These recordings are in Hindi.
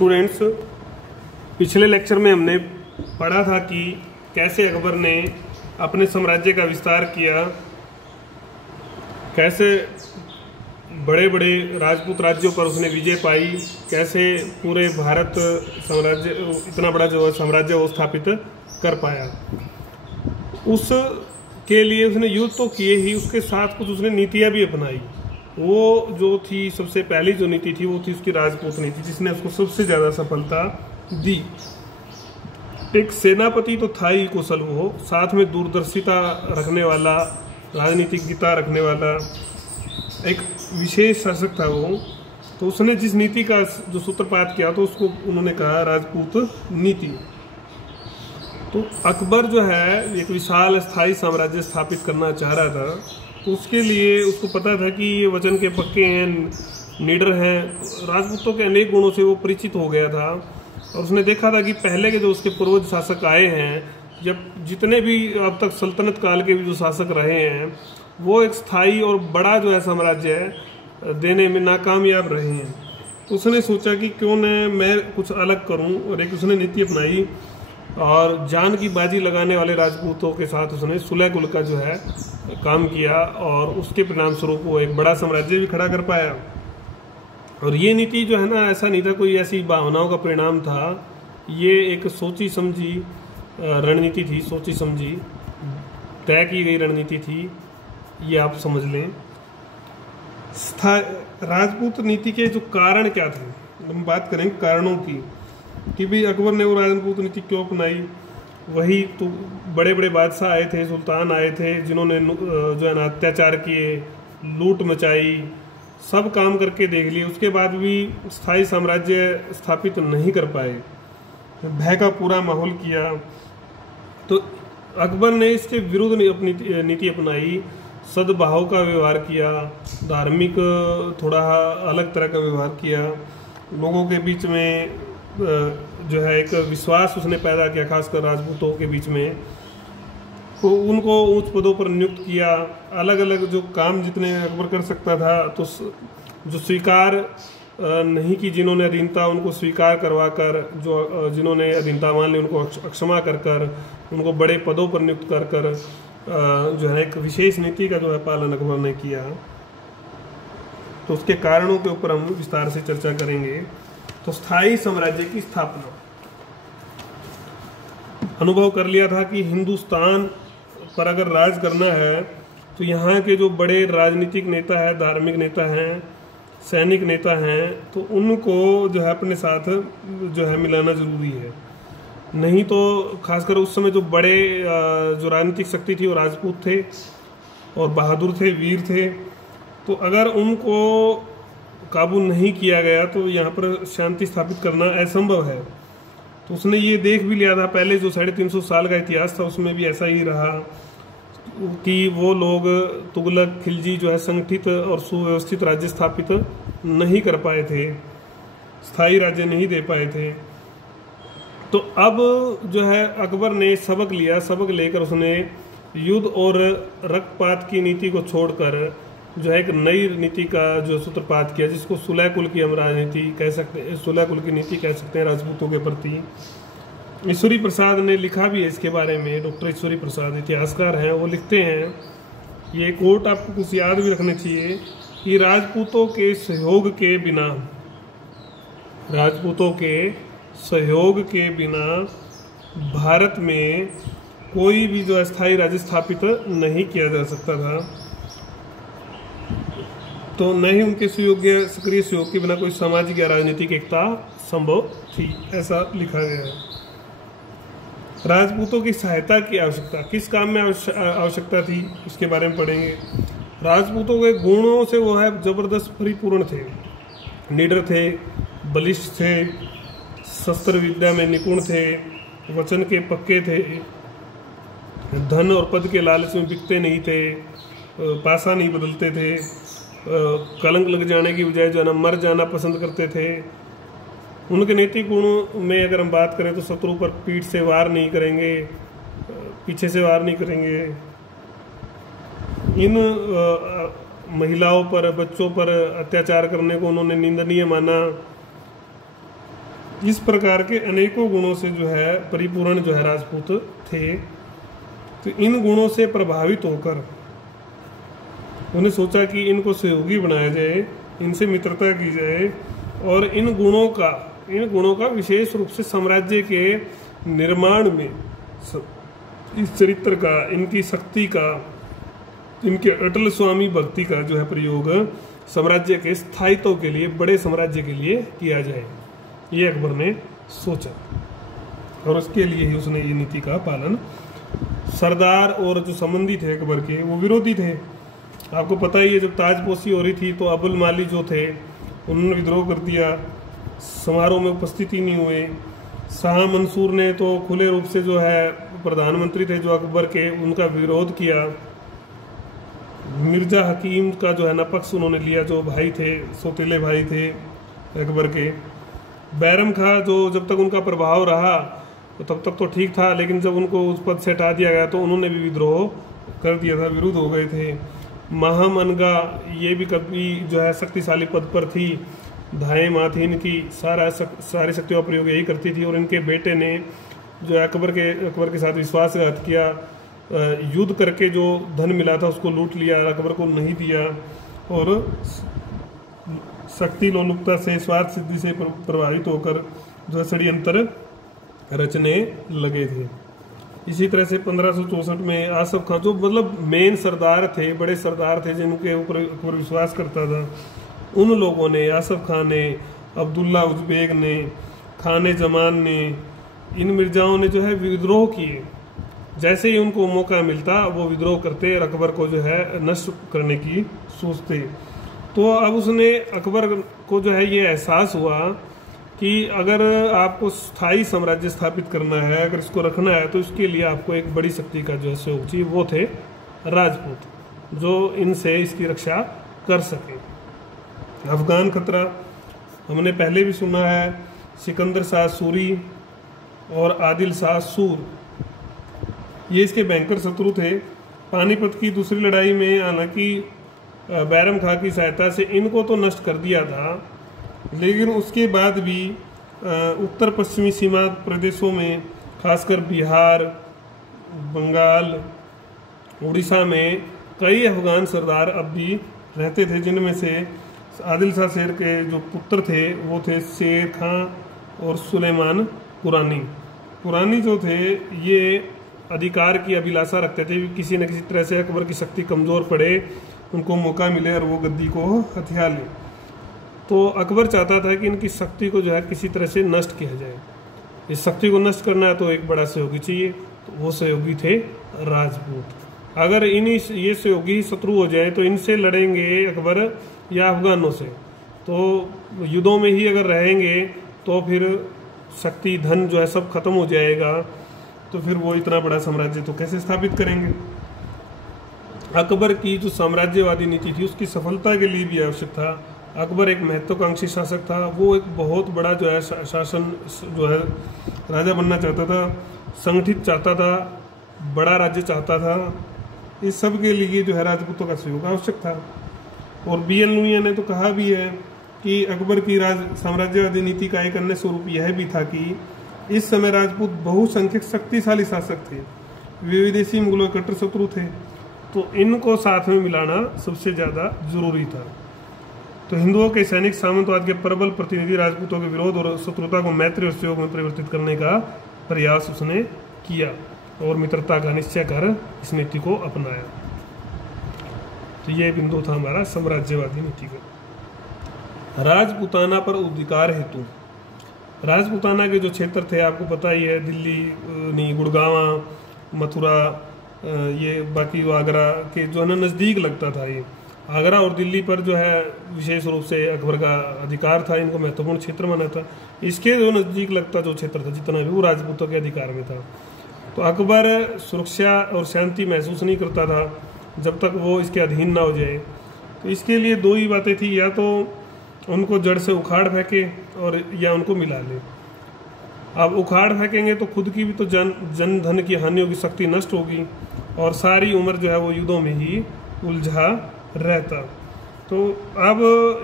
स्टूडेंट्स, पिछले लेक्चर में हमने पढ़ा था कि कैसे अकबर ने अपने साम्राज्य का विस्तार किया, कैसे बड़े बड़े राजपूत राज्यों पर उसने विजय पाई, कैसे पूरे भारत साम्राज्य इतना बड़ा जो साम्राज्य वो स्थापित कर पाया। उसके लिए उसने युद्ध तो किए ही, उसके साथ कुछ उसने नीतियाँ भी अपनाई। वो जो थी सबसे पहली जो नीति थी वो थी उसकी राजपूत नीति, जिसने उसको सबसे ज़्यादा सफलता दी। एक सेनापति तो था ही कुशल, वो साथ में दूरदर्शिता रखने वाला, राजनीतिज्ञता रखने वाला एक विशेष शासक था वो। तो उसने जिस नीति का जो सूत्रपात किया तो उसको उन्होंने कहा राजपूत नीति। तो अकबर जो है एक विशाल स्थायी साम्राज्य स्थापित करना चाह रहा था, तो उसके लिए उसको पता था कि ये वचन के पक्के हैं, निडर हैं, राजपूतों के अनेक गुणों से वो परिचित हो गया था। और उसने देखा था कि पहले के जो उसके पूर्वज शासक आए हैं, जब जितने भी अब तक सल्तनत काल के भी जो शासक रहे हैं, वो एक स्थायी और बड़ा जो है साम्राज्य देने में नाकामयाब रहे हैं। तो उसने सोचा कि क्यों न मैं कुछ अलग करूं, और एक उसने नीति अपनाई और जान की बाजी लगाने वाले राजपूतों के साथ उसने सुलह कुल का जो है काम किया, और उसके परिणाम स्वरूप वो एक बड़ा साम्राज्य भी खड़ा कर पाया। और ये नीति जो है ना, ऐसा नहीं था कोई ऐसी भावनाओं का परिणाम था, ये एक सोची समझी रणनीति थी, सोची समझी तय की गई रणनीति थी, ये आप समझ लें। राजपूत नीति के जो कारण क्या थे, हम बात करेंगे कारणों की कि भी अकबर ने वो राजपूत नीति क्यों अपनाई। वही तो बड़े बड़े बादशाह आए थे, सुल्तान आए थे, जिन्होंने जो है ना अत्याचार किए, लूट मचाई, सब काम करके देख लिए, उसके बाद भी स्थायी साम्राज्य स्थापित नहीं कर पाए, भय का पूरा माहौल किया। तो अकबर ने इसके विरुद्ध अपनी नीति अपनाई, सद्भाव का व्यवहार किया, धार्मिक थोड़ा अलग तरह का व्यवहार किया, लोगों के बीच में जो है एक विश्वास उसने पैदा किया, खासकर राजपूतों के बीच में। तो उनको उच्च पदों पर नियुक्त किया, अलग अलग जो काम जितने अकबर कर सकता था, तो जो स्वीकार नहीं की, जिन्होंने अधीनता उनको स्वीकार करवा कर, जो जिन्होंने अधीनता मान ली उनको अक्षमा कर कर, उनको बड़े पदों पर नियुक्त कर कर जो है एक विशेष नीति का जो है पालन अकबर ने किया। तो उसके कारणों के ऊपर हम विस्तार से चर्चा करेंगे। तो स्थायी साम्राज्य की स्थापना, अनुभव कर लिया था कि हिंदुस्तान पर अगर राज करना है तो यहाँ के जो बड़े राजनीतिक नेता हैं, धार्मिक नेता हैं, सैनिक नेता हैं, तो उनको जो है अपने साथ जो है मिलाना जरूरी है। नहीं तो खासकर उस समय जो बड़े जो राजनीतिक शक्ति थी वो राजपूत थे और बहादुर थे, वीर थे। तो अगर उनको काबू नहीं किया गया तो यहाँ पर शांति स्थापित करना असंभव है। तो उसने ये देख भी लिया था, पहले जो 350 साल का इतिहास था उसमें भी ऐसा ही रहा कि वो लोग तुगलक खिलजी जो है संगठित और सुव्यवस्थित राज्य स्थापित नहीं कर पाए थे, स्थायी राज्य नहीं दे पाए थे। तो अब जो है अकबर ने सबक लिया, सबक लेकर उसने युद्ध और रक्तपात की नीति को छोड़कर जो है एक नई नीति का जो सूत्रपात किया, जिसको सुलह कुल की हम राजनीति कह सकते हैं, सुलह कुल की नीति कह सकते हैं राजपूतों के प्रति। ईश्वरी प्रसाद ने लिखा भी है इसके बारे में, डॉक्टर ईश्वरी प्रसाद इतिहासकार हैं, वो लिखते हैं, ये कोट आपको कुछ याद भी रखने चाहिए कि राजपूतों के सहयोग के बिना, राजपूतों के सहयोग के बिना भारत में कोई भी जो अस्थायी राज्य स्थापित नहीं किया जा सकता था। तो न ही उनके सुयोग्य सक्रिय सहयोग के बिना कोई सामाजिक या राजनीतिक एकता संभव थी, ऐसा लिखा गया है। राजपूतों की सहायता की आवश्यकता, किस काम में आवश्यकता थी उसके बारे में पढ़ेंगे। राजपूतों के गुणों से वो है जबरदस्त परिपूर्ण थे, निडर थे, बलिष्ठ थे, शस्त्र विद्या में निपुण थे, वचन के पक्के थे, धन और पद के लालच में बिकते नहीं थे, पासा नहीं बदलते थे, कलंक लग जाने की बजाय जो है ना मर जाना पसंद करते थे। उनके नैतिक गुणों में अगर हम बात करें तो शत्रु पर पीठ से वार नहीं करेंगे, पीछे से वार नहीं करेंगे, इन महिलाओं पर, बच्चों पर अत्याचार करने को उन्होंने निंदनीय माना। इस प्रकार के अनेकों गुणों से जो है परिपूर्ण जो है राजपूत थे। तो इन गुणों से प्रभावित होकर उन्हें सोचा कि इनको सहयोगी बनाया जाए, इनसे मित्रता की जाए और इन गुणों का विशेष रूप से साम्राज्य के निर्माण में, इस चरित्र का, इनकी शक्ति का, इनके अटल स्वामी भक्ति का जो है प्रयोग साम्राज्य के स्थायित्व के लिए, बड़े साम्राज्य के लिए किया जाए, ये अकबर ने सोचा और उसके लिए ही उसने ये नीति का पालन। सरदार और जो संबंधी थे अकबर के वो विरोधी थे। आपको पता ही है, जब ताजपोशी हो रही थी तो अबुल माली जो थे उन्होंने विद्रोह कर दिया, समारोह में उपस्थित ही नहीं हुए। शाह मंसूर ने तो खुले रूप से जो है प्रधानमंत्री थे जो अकबर के, उनका विरोध किया। मिर्जा हकीम का जो है ना पक्ष उन्होंने लिया, जो भाई थे, सौतेले भाई थे अकबर के। बैरम खां जो जब तक उनका प्रभाव रहा तो तब तक तो ठीक था, लेकिन जब उनको उस पद से हटा दिया गया तो उन्होंने भी विद्रोह कर दिया था, विरुद्ध हो गए थे। महामनगा ये भी कभी जो है शक्तिशाली पद पर थी, धाए माँ थी इनकी, सारी शक्तियों का प्रयोग यही करती थी। और इनके बेटे ने जो अकबर के साथ विश्वासघात किया, युद्ध करके जो धन मिला था उसको लूट लिया, अकबर को नहीं दिया और शक्ति लोलुपता से, स्वार्थ सिद्धि से प्रभावित होकर जो षड्यंत्र रचने लगे थे। इसी तरह से 1564 में आसफ खां जो मतलब मेन सरदार थे, बड़े सरदार थे जिनके ऊपर अकबर विश्वास करता था, उन लोगों ने, आसफ खां ने, अब्दुल्ला उज़्बेक ने, खाने जमान ने, इन मिर्जाओं ने जो है विद्रोह किए। जैसे ही उनको मौका मिलता वो विद्रोह करते और अकबर को जो है नष्ट करने की सोचते। तो अब उसने, अकबर को जो है ये एहसास हुआ कि अगर आपको स्थायी साम्राज्य स्थापित करना है, अगर इसको रखना है, तो इसके लिए आपको एक बड़ी शक्ति का जो है सहयोग चाहिए। वो थे राजपूत, जो इनसे इसकी रक्षा कर सके। अफगान खतरा हमने पहले भी सुना है, सिकंदर शाह सूरी और आदिल शाह सूर, ये इसके भयंकर शत्रु थे। पानीपत की दूसरी लड़ाई में हालांकि बैरम खां की सहायता से इनको तो नष्ट कर दिया था, लेकिन उसके बाद भी उत्तर पश्चिमी सीमा प्रदेशों में, खासकर बिहार, बंगाल, उड़ीसा में कई अफगान सरदार अब भी रहते थे, जिनमें से आदिल शाह शेर के जो पुत्र थे वो थे शेर खां और सुलेमान कुरानी जो थे ये अधिकार की अभिलाषा रखते थे, किसी न किसी तरह से अकबर की शक्ति कमज़ोर पड़े, उनको मौका मिले और वो गद्दी को हथिया लें। तो अकबर चाहता था कि इनकी शक्ति को जो है किसी तरह से नष्ट किया जाए। इस शक्ति को नष्ट करना है तो एक बड़ा सहयोगी चाहिए, तो वो सहयोगी थे राजपूत। अगर ये सहयोगी शत्रु हो जाए तो इनसे लड़ेंगे अकबर या अफगानों से, तो युद्धों में ही अगर रहेंगे तो फिर शक्ति, धन जो है सब खत्म हो जाएगा, तो फिर वो इतना बड़ा साम्राज्य तो कैसे स्थापित करेंगे। अकबर की जो साम्राज्यवादी नीति थी उसकी सफलता के लिए भी आवश्यक था। अकबर एक महत्वाकांक्षी शासक था, वो एक बहुत बड़ा जो है शासन जो है राजा बनना चाहता था, संगठित चाहता था, बड़ा राज्य चाहता था। इस सब के लिए जो है राजपूतों का सहयोग आवश्यक था। और BN लुनिया ने तो कहा भी है कि अकबर की साम्राज्यवादी नीति का एक अन्य स्वरूप यह भी था कि इस समय राजपूत बहुसंख्यक शक्तिशाली शासक थे, वे विदेशी मुगलों के कट्टर शत्रु थे, तो इनको साथ में मिलाना सबसे ज़्यादा जरूरी था। तो हिंदुओं के सैनिक सामंतवाद के प्रबल प्रतिनिधि राजपूतों के विरोध और शत्रुता को मैत्री और सहयोग में परिवर्तित करने का प्रयास उसने किया और मित्रता का निश्चय कर इस नीति को अपनाया। तो ये बिंदु था हमारा साम्राज्यवादी नीति का। राजपूताना पर अधिकार हेतु, राजपूताना के जो क्षेत्र थे आपको पता ही है, दिल्ली, गुड़गांव, मथुरा, ये बाकी जो आगरा के जो है ना नज़दीक लगता था, ये आगरा और दिल्ली पर जो है विशेष रूप से अकबर का अधिकार था, इनको महत्वपूर्ण क्षेत्र माना था। इसके जो नज़दीक लगता जो क्षेत्र था जितना भी, वो राजपूतों के अधिकार में था। तो अकबर सुरक्षा और शांति महसूस नहीं करता था जब तक वो इसके अधीन ना हो जाए। तो इसके लिए दो ही बातें थी, या तो उनको जड़ से उखाड़ फेंके और या उनको मिला ले। अब उखाड़ फेंकेंगे तो खुद की भी तो जन धन की हानि होगी, शक्ति नष्ट होगी और सारी उम्र जो है वो युद्धों में ही उलझा रहता। तो अब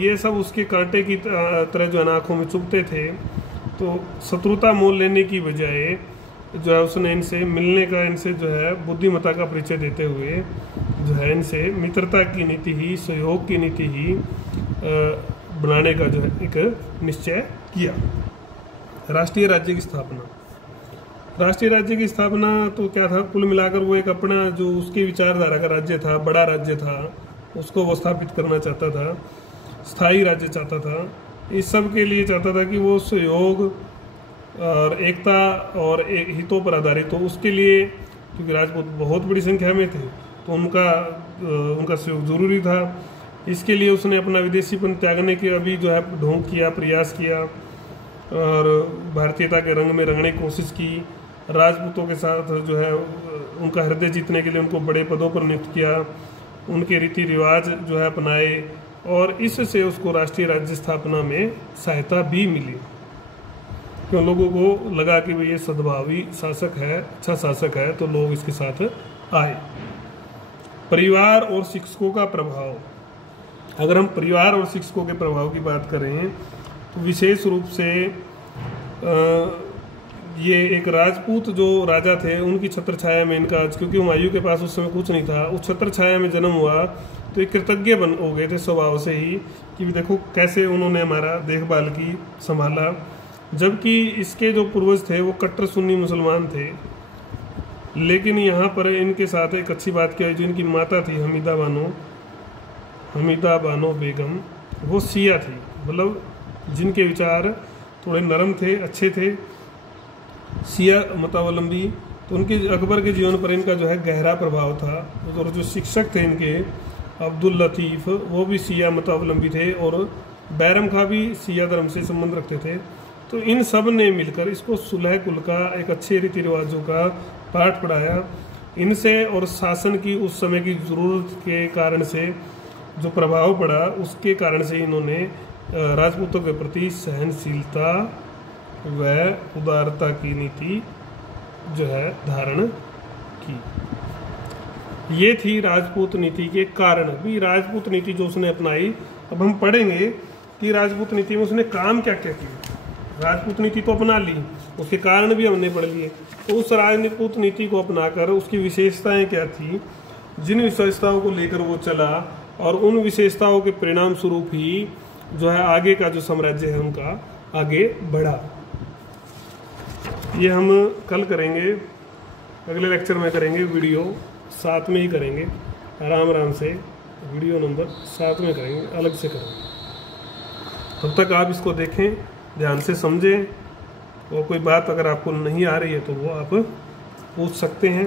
ये सब उसके कांटे की तरह जो है आँखों में चुभते थे। तो शत्रुता मोल लेने की बजाय जो है उसने इनसे मिलने का, इनसे जो है बुद्धिमत्ता का परिचय देते हुए जो है इनसे मित्रता की नीति ही, सहयोग की नीति ही बनाने का जो है एक निश्चय किया। राष्ट्रीय राज्य की स्थापना। राष्ट्रीय राज्य की स्थापना तो क्या था, कुल मिलाकर वो एक अपना जो उसकी विचारधारा का राज्य था, बड़ा राज्य था, उसको वो स्थापित करना चाहता था, स्थायी राज्य चाहता था। इस सब के लिए चाहता था कि वो सहयोग और एकता और एक हितों पर आधारित हो। उसके लिए क्योंकि राजपूत बहुत बड़ी संख्या में थे तो उनका सहयोग जरूरी था। इसके लिए उसने अपना विदेशीपन त्यागने के अभी जो है ढोंग किया, प्रयास किया और भारतीयता के रंग में रंगने की कोशिश की। राजपूतों के साथ जो है उनका हृदय जीतने के लिए उनको बड़े पदों पर नियुक्त किया, उनके रीति रिवाज जो है अपनाए और इससे उसको राष्ट्रीय राज्य स्थापना में सहायता भी मिली। क्यों लोगों को लगा कि भाई ये सद्भावी शासक है, अच्छा शासक है, तो लोग इसके साथ आए। परिवार और शिक्षकों का प्रभाव। अगर हम परिवार और शिक्षकों के प्रभाव की बात करें तो विशेष रूप से ये एक राजपूत जो राजा थे उनकी छत्र छाया में इनका, क्योंकि हुमायूं के पास उस समय कुछ नहीं था, उस छत्र छाया में जन्म हुआ तो एक कृतज्ञ हो गए थे स्वभाव से ही कि देखो कैसे उन्होंने हमारा देखभाल की, संभाला। जबकि इसके जो पूर्वज थे वो कट्टर सुन्नी मुसलमान थे। लेकिन यहाँ पर इनके साथ एक अच्छी बात क्या है, जो इनकी माता थी हमीदा बानो बेगम, वो शिया थी, मतलब जिनके विचार थोड़े नरम थे, अच्छे थे, शिया मतावलंबी। तो उनके अकबर के जीवन पर इनका जो है गहरा प्रभाव था। और जो शिक्षक थे इनके अब्दुल लतीफ़, वो भी शिया मतावलंबी थे और बैरम खां भी शिया धर्म से संबंध रखते थे। तो इन सब ने मिलकर इसको सुलह कुल का, एक अच्छे रीति रिवाजों का पाठ पढ़ाया। इनसे और शासन की उस समय की जरूरत के कारण से जो प्रभाव पड़ा, उसके कारण से इन्होंने राजपूतों के प्रति सहनशीलता व उदारता की नीति जो है धारण की। ये थी राजपूत नीति के कारण। भी राजपूत नीति जो उसने अपनाई, अब हम पढ़ेंगे कि राजपूत नीति में उसने काम क्या क्या किया। राजपूत नीति तो अपना ली, उसके कारण भी हमने पढ़ लिए। तो उस राजपूत नीति को अपनाकर उसकी विशेषताएं क्या थी, जिन विशेषताओं को लेकर वो चला और उन विशेषताओं के परिणाम स्वरूप ही जो है आगे का जो साम्राज्य है उनका आगे बढ़ा। ये हम कल करेंगे, अगले लेक्चर में करेंगे, वीडियो 7 में ही करेंगे, आराम से वीडियो नंबर 7 में करेंगे, अलग से करेंगे। तब तक आप इसको देखें, ध्यान से समझें और कोई बात अगर आपको नहीं आ रही है तो वो आप पूछ सकते हैं।